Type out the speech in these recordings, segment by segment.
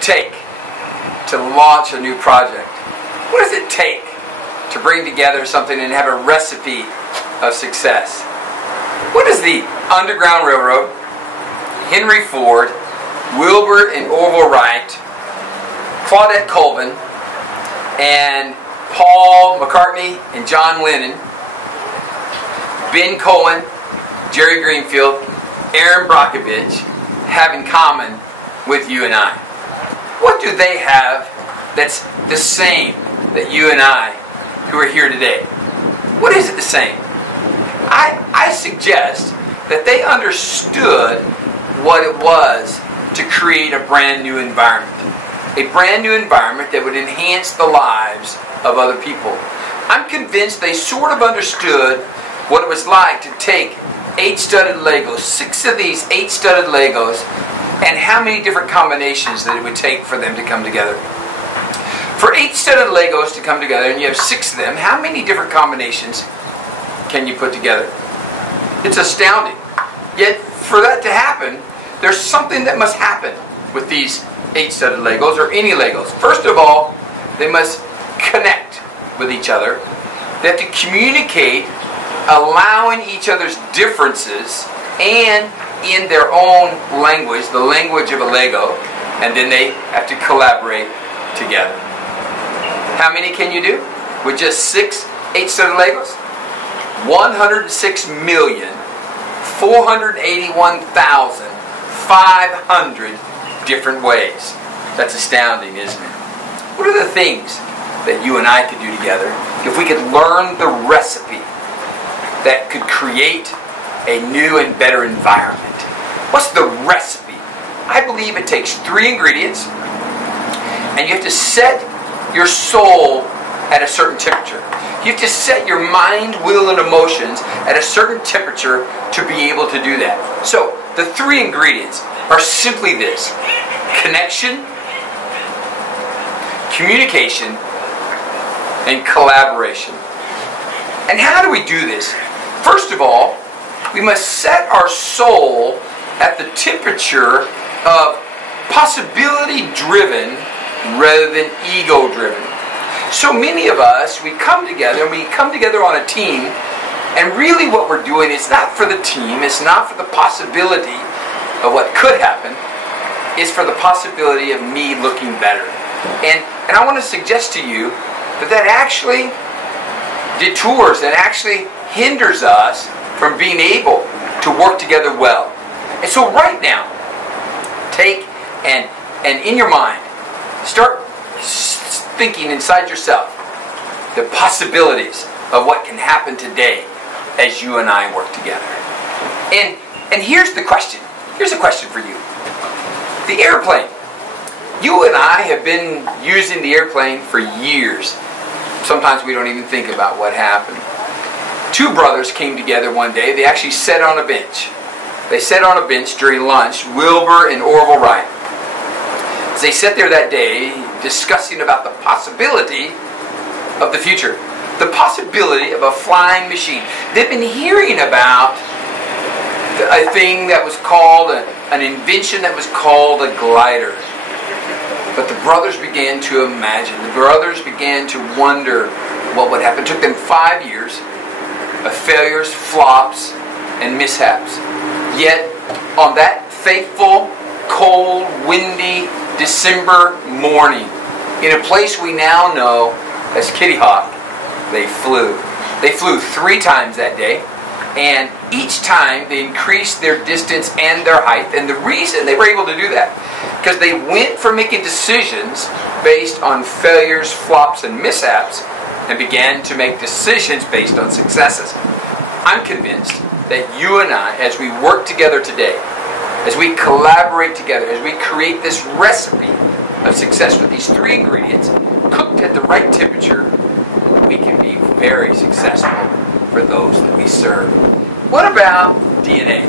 it take to launch a new project? What does it take to bring together something and have a recipe of success? What does the Underground Railroad, Henry Ford, Wilbur and Orville Wright, Claudette Colvin, and Paul McCartney and John Lennon, Ben Cohen, Jerry Greenfield, Aaron Brockovich have in common with you and I? What do they have that's the same that you and I who are here today? What is it the same? I suggest that they understood what it was to create a brand new environment. A brand new environment that would enhance the lives of other people. I'm convinced they sort of understood what it was like to take 8 studded Legos, 6 of these 8 studded Legos, and how many different combinations that it would take for them to come together. For 8 studded Legos to come together, and you have 6 of them, how many different combinations can you put together? It's astounding. Yet, for that to happen, there's something that must happen with these 8 studded Legos, or any Legos. First of all, they must connect with each other. They have to communicate, allowing each other's differences and in their own language, the language of a Lego, and then they have to collaborate together. How many can you do with just 6 8-studded Legos? 106,481,500 different ways. That's astounding, isn't it? What are the things that you and I could do together if we could learn the recipe that could create a new and better environment? What's the recipe? I believe it takes 3 ingredients, and you have to set your soul at a certain temperature. You have to set your mind, will, and emotions at a certain temperature to be able to do that. So, the 3 ingredients are simply this: connection, communication, and collaboration. And how do we do this? First of all, we must set our soul at the temperature of possibility-driven rather than ego-driven. So many of us, we come together, and we come together on a team, and really what we're doing is not for the team, it's not for the possibility of what could happen, it's for the possibility of me looking better. And I want to suggest to you that actually detours, that actually hinders us from being able to work together well. And so right now, take and in your mind, start thinking inside yourself the possibilities of what can happen today as you and I work together. And here's the question. Here's a question for you. The airplane. You and I have been using the airplane for years. Sometimes we don't even think about what happened. 2 brothers came together one day. They actually sat on a bench. They sat on a bench during lunch, Wilbur and Orville Wright. As they sat there that day discussing about the possibility of the future, the possibility of a flying machine. They've been hearing about a thing that was called, an invention that was called a glider. But the brothers began to imagine. The brothers began to wonder what would happen. It took them 5 years of failures, flops, and mishaps. Yet, on that fateful, cold, windy December morning, in a place we now know as Kitty Hawk, they flew. They flew 3 times that day, and each time they increased their distance and their height. And the reason they were able to do that, because they went from making decisions based on failures, flops, and mishaps, and began to make decisions based on successes. I'm convinced that you and I, as we work together today, as we collaborate together, as we create this recipe of success with these 3 ingredients, cooked at the right temperature, we can be very successful for those that we serve. What about DNA?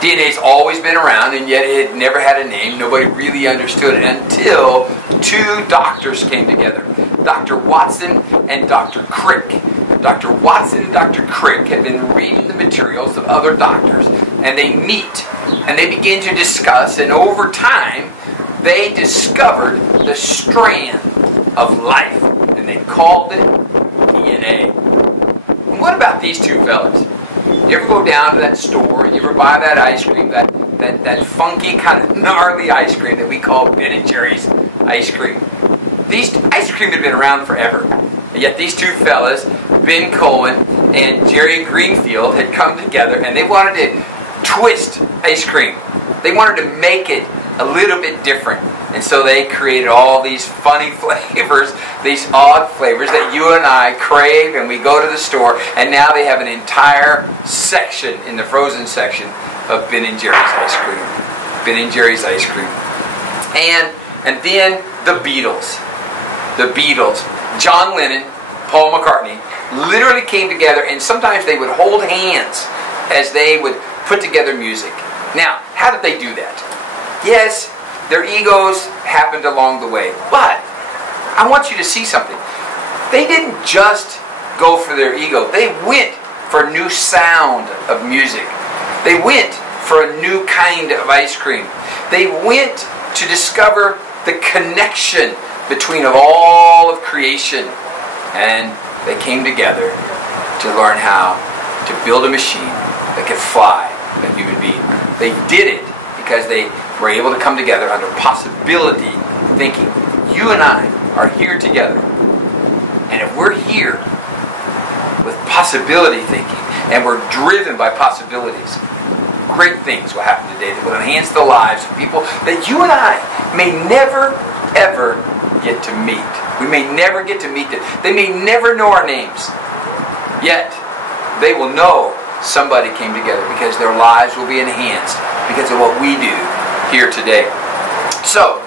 DNA's always been around, and yet it had never had a name. Nobody really understood it until 2 doctors came together. Dr. Watson and Dr. Crick. Dr. Watson and Dr. Crick had been reading the materials of other doctors, and they meet, and they begin to discuss, and over time, they discovered the strand of life, and they called it DNA. And what about these two fellas? You ever go down to that store, you ever buy that ice cream, that funky kind of gnarly ice cream that we call Ben & Jerry's ice cream? These ice cream had been around forever, and yet these two fellas, Ben Cohen and Jerry Greenfield, had come together and they wanted to twist ice cream. They wanted to make it a little bit different. And so they created all these funny flavors, these odd flavors that you and I crave, and we go to the store, and now they have an entire section in the frozen section of Ben & Jerry's ice cream. Ben & Jerry's ice cream. And then the Beatles. The Beatles. John Lennon, Paul McCartney, literally came together, and sometimes they would hold hands as they would put together music. Now, how did they do that? Yes, their egos happened along the way, but I want you to see something. They didn't just go for their ego. They went for a new sound of music. They went for a new kind of ice cream. They went to discover the connection between all of creation, and they came together to learn how to build a machine that could fly a human being. They did it because they were able to come together under possibility thinking. You and I are here together, and if we're here with possibility thinking and we're driven by possibilities, great things will happen today that will enhance the lives of people that you and I may never ever get to meet. We may never get to meet them. They may never know our names, yet they will know somebody came together because their lives will be enhanced because of what we do here today. So,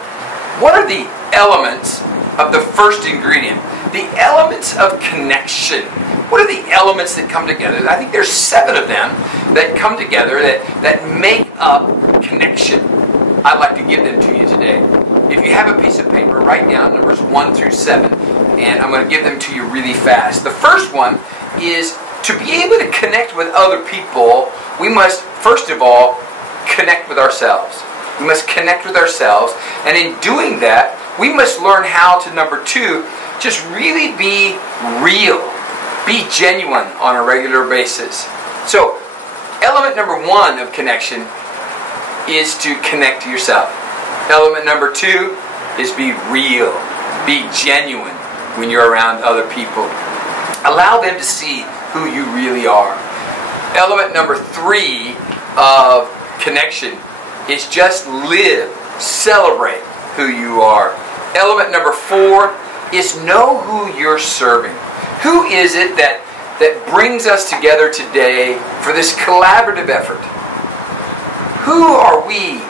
what are the elements of the first ingredient? The elements of connection. What are the elements that come together? I think there's 7 of them that come together that make up connection. I'd like to give them to you today. If you have a piece of paper, write down numbers 1 through 7, and I'm going to give them to you really fast. The first one is to be able to connect with other people, we must, first of all, connect with ourselves. We must connect with ourselves, and in doing that, we must learn how to, number 2, just really be real. Be genuine on a regular basis. So, element number 1 of connection is to connect to yourself. Element number 2 is be real. Be genuine when you're around other people. Allow them to see who you really are. Element number 3 of connection is just live, celebrate who you are. Element number 4 is know who you're serving. Who is it that brings us together today for this collaborative effort? Who are we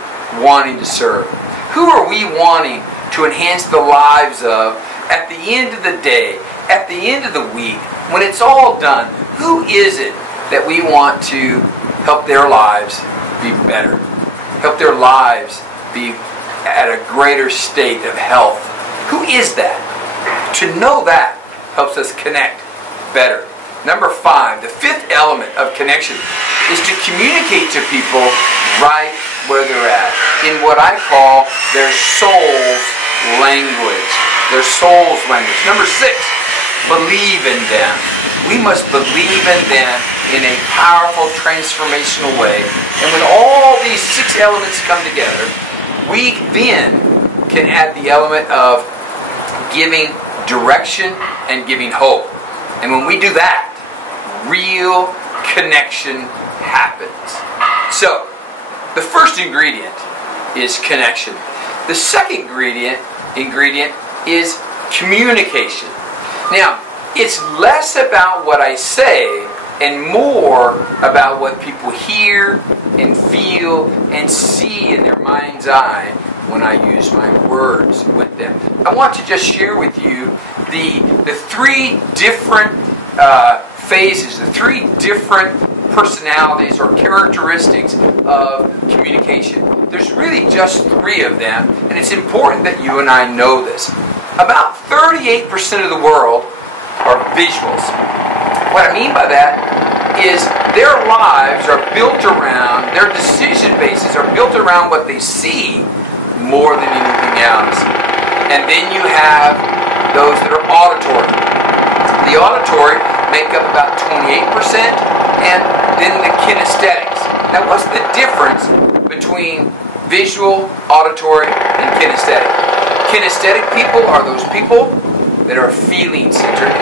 wanting to serve? Who are we wanting to enhance the lives of at the end of the day, at the end of the week, when it's all done? Who is it that we want to help their lives be better? Help their lives be at a greater state of health? Who is that? To know that helps us connect better. Number 5, the 5th element of connection is to communicate to people right where they're at, in what I call their soul's language. Their soul's language. Number 6, believe in them. We must believe in them in a powerful, transformational way. And when all these 6 elements come together, we then can add the element of giving direction and giving hope. And when we do that, real connection happens. So, the first ingredient is connection. The second ingredient is communication. Now, it's less about what I say and more about what people hear and feel and see in their mind's eye when I use my words with them. I want to just share with you the 3 different phases, the 3 different personalities or characteristics of communication. There's really just 3 of them, and it's important that you and I know this. About 38% of the world are visuals. What I mean by that is their lives are built around, their decision bases are built around what they see more than anything else. And then you have those that are auditory. The auditory make up about 28%, and then the kinesthetics. Now, what's the difference between visual, auditory, and kinesthetic? Kinesthetic people are those people that are feeling-centered.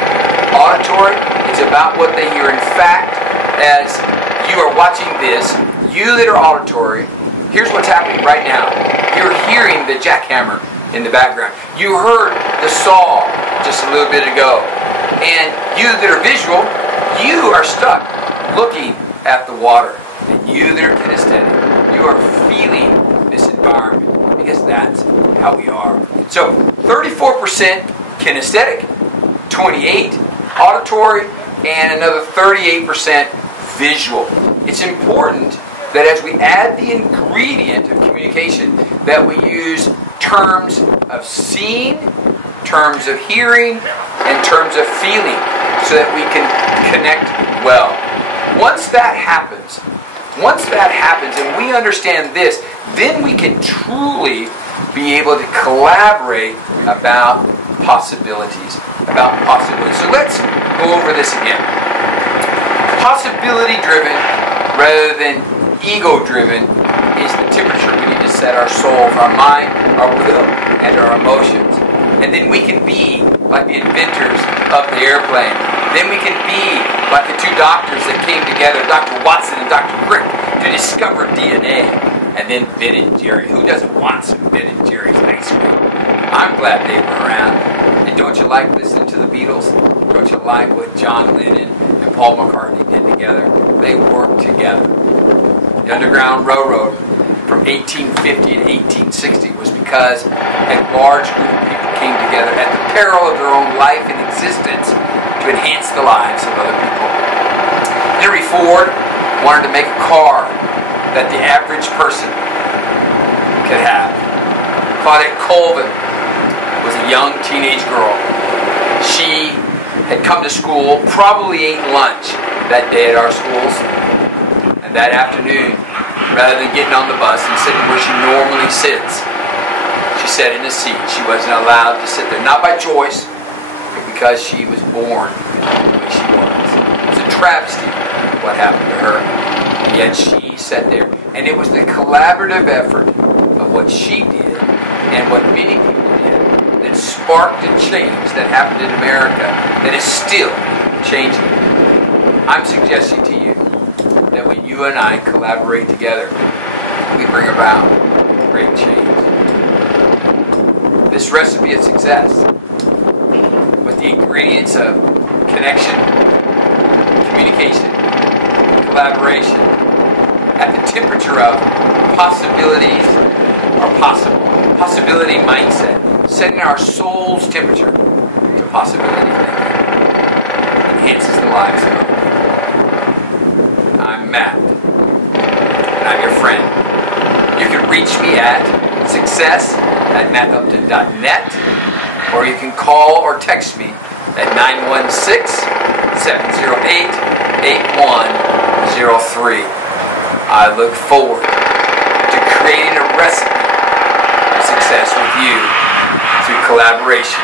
Auditory is about what they hear. In fact, as you are watching this, you that are auditory, here's what's happening right now. You're hearing the jackhammer in the background. You heard the saw just a little bit ago. And you that are visual, you are stuck looking at the water. And you that are kinesthetic, you are feeling this environment, because that's how we are. So 34% kinesthetic, 28% auditory, and another 38% visual. It's important that as we add the ingredient of communication, that we use terms of seeing, terms of hearing, and terms of feeling, so that we can connect well. Once that happens, and we understand this, then we can truly be able to collaborate about possibilities. So let's go over this again. Possibility-driven rather than ego-driven is the temperature we need to set our souls, our mind, our will, and our emotions. And then we can be like the inventors of the airplane. Then we can be like the two doctors that came together, Dr. Watson and Dr. Crick, to discover DNA. And then Ben and Jerry. Who doesn't want some Ben and Jerry's ice cream? I'm glad they were around. And don't you like listening to the Beatles? Don't you like what John Lennon and Paul McCartney did together? They worked together. The Underground Railroad from 1850 to 1860 was because a large group of people came together at the peril of their own life and existence to enhance the lives of other people. Henry Ford wanted to make a car that the average person could have. Claudette Colvin was a young teenage girl. She had come to school, probably ate lunch that day at our schools, and that afternoon, rather than getting on the bus and sitting where she normally sits, she sat in a seat. She wasn't allowed to sit there, not by choice, but because she was born the way she was. It was a travesty what happened to her, and yet she sat there. And it was the collaborative effort of what she did and what many people did that sparked a change that happened in America that is still changing. I'm suggesting to you that when you and I collaborate together, we bring about great change. This recipe of success, with the ingredients of connection, communication, collaboration, at the temperature of possibilities are possible. Possibility mindset, setting our soul's temperature to possibility thinking, enhances the lives of other people. I'm Matt, and I'm your friend. You can reach me at success@mattupton.net, or you can call or text me at 916-708-8103. I look forward to creating a recipe of success with you through collaboration